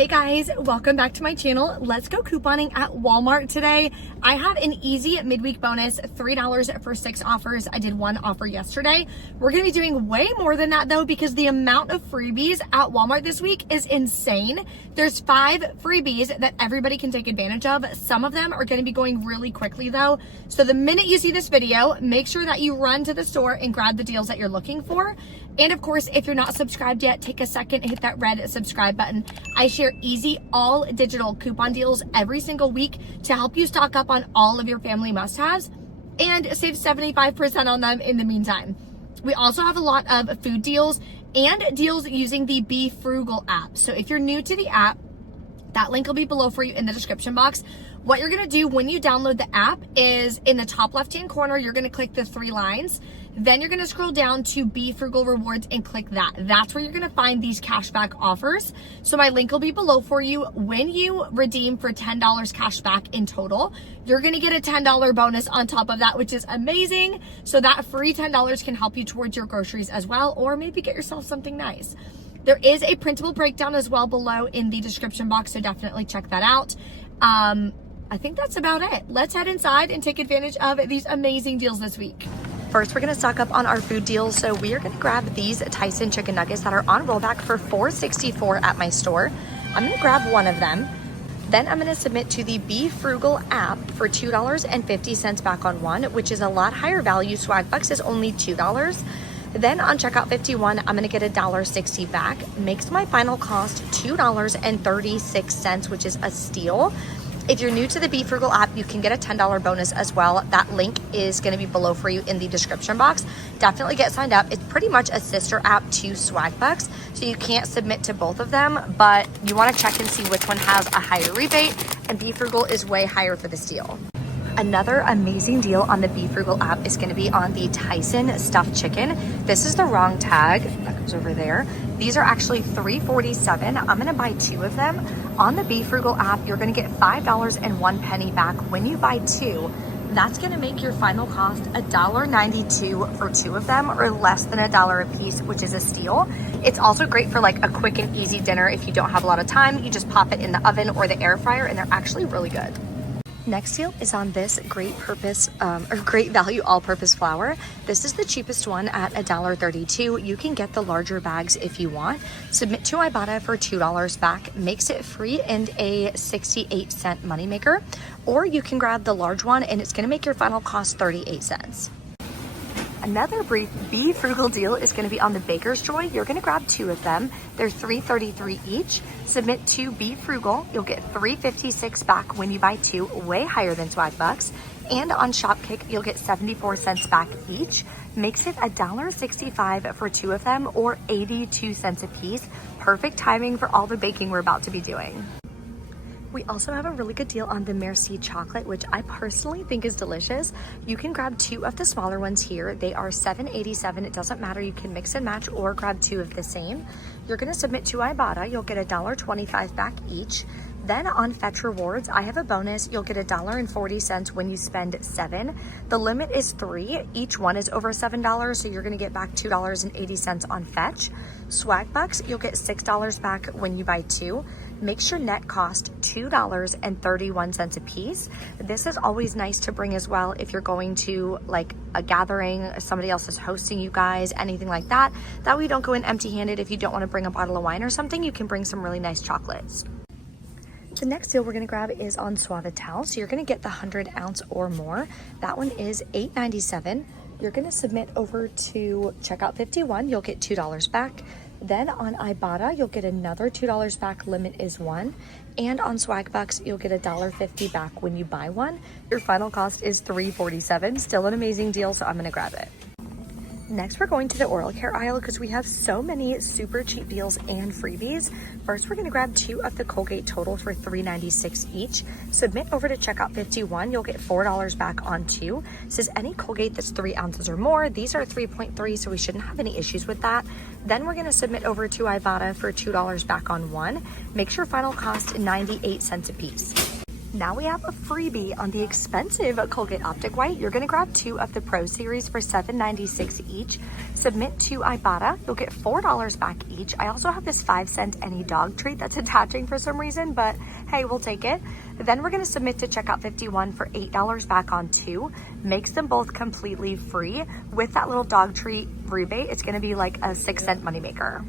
Hey guys, welcome back to my channel. Let's go couponing at Walmart today. I have an easy midweek bonus, $3 for 6 offers. I did one offer yesterday. We're gonna be doing way more than that though, because the amount of freebies at Walmart this week is insane. There's 5 freebies that everybody can take advantage of. Some of them are gonna be going really quickly though. So the minute you see this video, make sure that you run to the store and grab the deals that you're looking for. And of course, if you're not subscribed yet, take a second and hit that red subscribe button. I share easy, all digital coupon deals every single week to help you stock up on all of your family must-haves and save 75% on them in the meantime. We also have a lot of food deals and deals using the Be Frugal app. So if you're new to the app, that link will be below for you in the description box. What you're gonna do when you download the app is in the top left-hand corner, you're gonna click the 3 lines. Then you're gonna scroll down to Be Frugal Rewards and click that. That's where you're gonna find these cashback offers. So my link will be below for you. When you redeem for $10 cashback in total, you're gonna get a $10 bonus on top of that, which is amazing. So that free $10 can help you towards your groceries as well, or maybe get yourself something nice. There is a printable breakdown as well below in the description box, so definitely check that out. I think that's about it. Let's head inside and take advantage of these amazing deals this week. First, we're gonna stock up on our food deals. So we are gonna grab these Tyson chicken nuggets that are on rollback for $4.64 at my store. I'm gonna grab one of them. Then I'm gonna submit to the Be Frugal app for $2.50 back on one, which is a lot higher value. Swag Bucks is only $2. Then on checkout 51, I'm gonna get $1.60 back. Makes my final cost $2.36, which is a steal. If you're new to the Be Frugal app, you can get a $10 bonus as well. That link is gonna be below for you in the description box. Definitely get signed up. It's pretty much a sister app to Swag Bucks, so you can't submit to both of them, but you wanna check and see which one has a higher rebate, and Be Frugal is way higher for this deal. Another amazing deal on the Be Frugal app is gonna be on the Tyson stuffed chicken. This is the wrong tag, that goes over there. These are actually $3.47. I'm gonna buy 2 of them. On the Be Frugal app, you're gonna get $5.01 back when you buy 2. That's gonna make your final cost $1.92 for 2 of them, or less than $1 a piece, which is a steal. It's also great for like a quick and easy dinner. If you don't have a lot of time, you just pop it in the oven or the air fryer, and they're actually really good. Next deal is on this great value all-purpose flour. This is the cheapest one at $1.32. You can get the larger bags if you want. Submit to Ibotta for $2 back, makes it free and a 68-cent moneymaker. Or you can grab the large one and it's gonna make your final cost 38 cents. Another brief Be Frugal deal is going to be on the Baker's Joy. You're going to grab 2 of them. They're $3.33 each. Submit to Be Frugal. You'll get $3.56 back when you buy 2, way higher than Swag Bucks. And on Shopkick, you'll get 74 cents back each. Makes it $1.65 for 2 of them, or 82 cents a piece. Perfect timing for all the baking we're about to be doing. We also have a really good deal on the Merci chocolate, which I personally think is delicious. You can grab 2 of the smaller ones here. They are $7.87. It doesn't matter. You can mix and match or grab 2 of the same. You're going to submit to Ibotta. You'll get $1.25 back each. Then on Fetch Rewards, I have a bonus. You'll get $1.40 when you spend 7. The limit is 3. Each one is over $7, so you're going to get back $2.80 on Fetch. Swag Bucks, you'll get $6 back when you buy 2. Makes your net cost $2.31 a piece. This is always nice to bring as well if you're going to like a gathering, somebody else is hosting you guys, anything like that. That way you don't go in empty-handed. If you don't want to bring a bottle of wine or something, you can bring some really nice chocolates. The next deal we're going to grab is on Suavitel. So you're going to get the 100 ounce or more. That one is $8.97. You're going to submit over to checkout 51. You'll get $2 back. Then on Ibotta, you'll get another $2 back, limit is 1. And on Swag Bucks, you'll get $1.50 back when you buy one. Your final cost is $3.47. Still an amazing deal, so I'm gonna grab it. Next, we're going to the oral care aisle because we have so many super cheap deals and freebies. First, we're gonna grab 2 of the Colgate Total for $3.96 each. Submit over to checkout 51. You'll get $4 back on 2. It says any Colgate that's 3 ounces or more. These are 3.3, so we shouldn't have any issues with that. Then we're gonna submit over to Ibotta for $2 back on 1. Makes your final cost 98 cents a piece. Now we have a freebie on the expensive Colgate Optic White. You're gonna grab 2 of the Pro Series for $7.96 each. Submit to Ibotta, you'll get $4 back each. I also have this 5-cent any dog treat that's attaching for some reason, but hey, we'll take it. Then we're gonna submit to Checkout 51 for $8 back on 2. Makes them both completely free. With that little dog treat rebate, it's gonna be like a 6-cent moneymaker.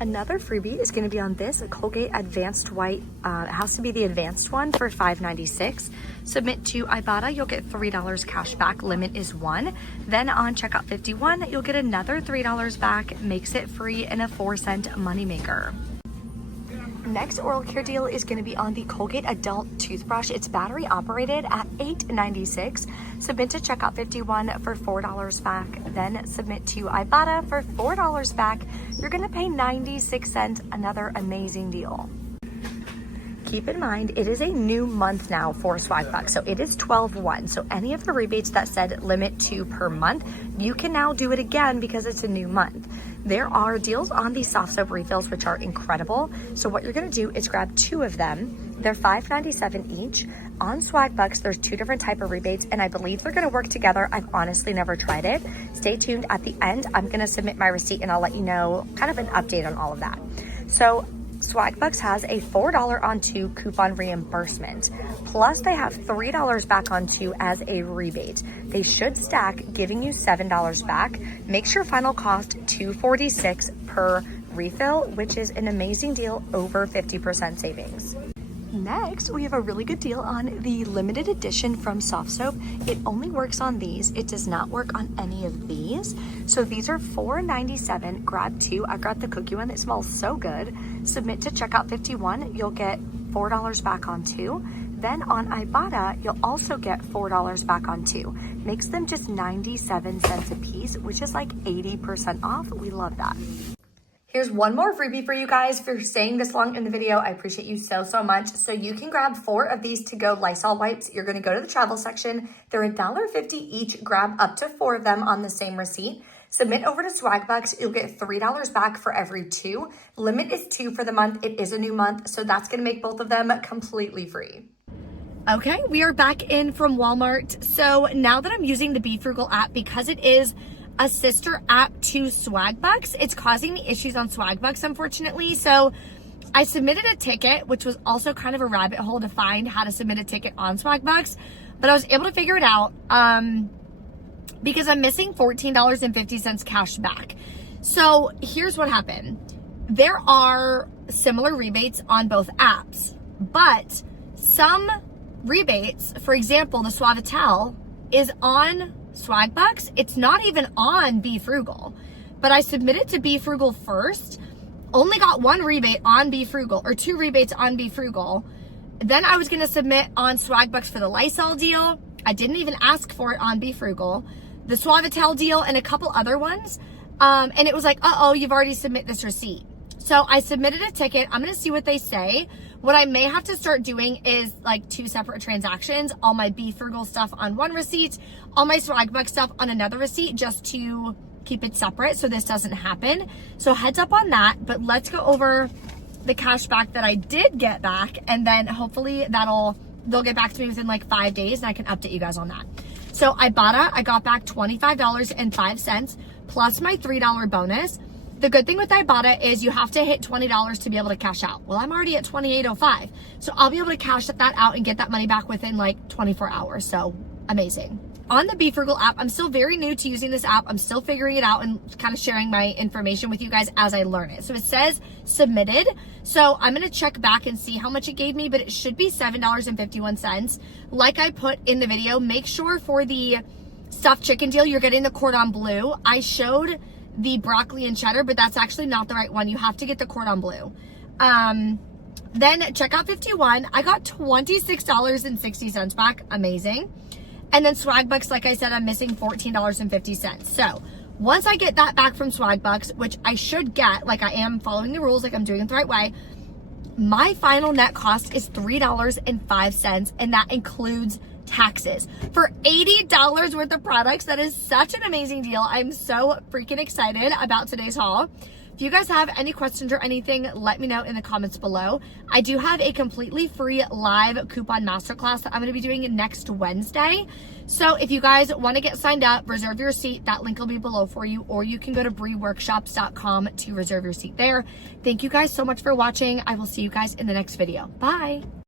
Another freebie is going to be on this Colgate Advanced White. It has to be the advanced one for $5.96. Submit to Ibotta, you'll get $3 cash back. Limit is 1. Then on Checkout 51, you'll get another $3 back. Makes it free and a 4-cent moneymaker. Next oral care deal is going to be on the Colgate Adult Toothbrush. It's battery operated at $8.96. Submit to Checkout 51 for $4 back. Then submit to Ibotta for $4 back. You're going to pay 96 cents. Another amazing deal. Keep in mind, it is a new month now for Swagbucks, so it is 12/1. So any of the rebates that said limit 2 per month, you can now do it again because it's a new month. There are deals on these soft soap refills, which are incredible. So what you're gonna do is grab 2 of them. They're $5.97 each. On Swagbucks, there's 2 different type of rebates, and I believe they're gonna work together. I've honestly never tried it. Stay tuned. At the end, I'm gonna submit my receipt and I'll let you know kind of an update on all of that. So Swagbucks has a $4 on 2 coupon reimbursement. Plus they have $3 back on 2 as a rebate. They should stack, giving you $7 back. Makes your final cost $2.46 per refill, which is an amazing deal, over 50% savings. Next, we have a really good deal on the limited edition from Soft Soap. It only works on these. It does not work on any of these. So these are $4.97. Grab 2. I got the cookie one that smells so good. Submit to Checkout 51. You'll get $4 back on 2. Then on Ibotta, you'll also get $4 back on 2. Makes them just 97 cents a piece, which is like 80% off. We love that. Here's one more freebie for you guys. If you're staying this long in the video, I appreciate you so much. So you can grab 4 of these to-go Lysol wipes. You're gonna go to the travel section. They're $1.50 each. Grab up to 4 of them on the same receipt. Submit over to Swagbucks. You'll get $3 back for every 2. Limit is 2 for the month. It is a new month, so that's gonna make both of them completely free. Okay, we are back in from Walmart. So now that I'm using the Be Frugal app, because it is a sister app to Swagbucks, it's causing me issues on Swagbucks, unfortunately. So I submitted a ticket, which was also kind of a rabbit hole to find how to submit a ticket on Swagbucks, but I was able to figure it out because I'm missing $14.50 cash back. So here's what happened. There are similar rebates on both apps, but some rebates, for example, the Suavitel is on Swagbucks. It's not even on Be Frugal, but I submitted to Be Frugal first, only got 1 rebate on Be Frugal, or 2 rebates on Be Frugal. Then I was going to submit on Swagbucks for the Lysol deal. I didn't even ask for it on Be Frugal, the Suavitel deal, and a couple other ones. And it was like, uh-oh, you've already submitted this receipt. So I submitted a ticket. I'm going to see what they say. What I may have to start doing is like 2 separate transactions, all my Be Frugal stuff on 1 receipt, all my Swagbucks stuff on another receipt, just to keep it separate so this doesn't happen. So heads up on that, but let's go over the cash back that I did get back, and then hopefully they'll get back to me within like 5 days and I can update you guys on that. So Ibotta, I got back $25.05 plus my $3 bonus. The good thing with Ibotta is you have to hit $20 to be able to cash out. Well, I'm already at $28.05. So I'll be able to cash that out and get that money back within like 24 hours. So amazing. On the Be Frugal app, I'm still very new to using this app. I'm still figuring it out and kind of sharing my information with you guys as I learn it. So it says submitted. So I'm going to check back and see how much it gave me, but it should be $7.51. Like I put in the video, make sure for the stuffed chicken deal, you're getting the cordon bleu. I showed the broccoli and cheddar, but that's actually not the right one. You have to get the cordon bleu. Then Checkout 51, I got $26.60 back. Amazing. And then Swagbucks, like I said, I'm missing $14.50. So once I get that back from Swagbucks, which I should get, like I am following the rules, like I'm doing it the right way, my final net cost is $3.05, and that includes taxes. For $80 worth of products, that is such an amazing deal. I'm so freaking excited about today's haul. If you guys have any questions or anything, let me know in the comments below. I do have a completely free live coupon masterclass that I'm going to be doing next Wednesday. So if you guys want to get signed up, reserve your seat. That link will be below for you, or you can go to breeworkshops.com to reserve your seat there. Thank you guys so much for watching. I will see you guys in the next video. Bye.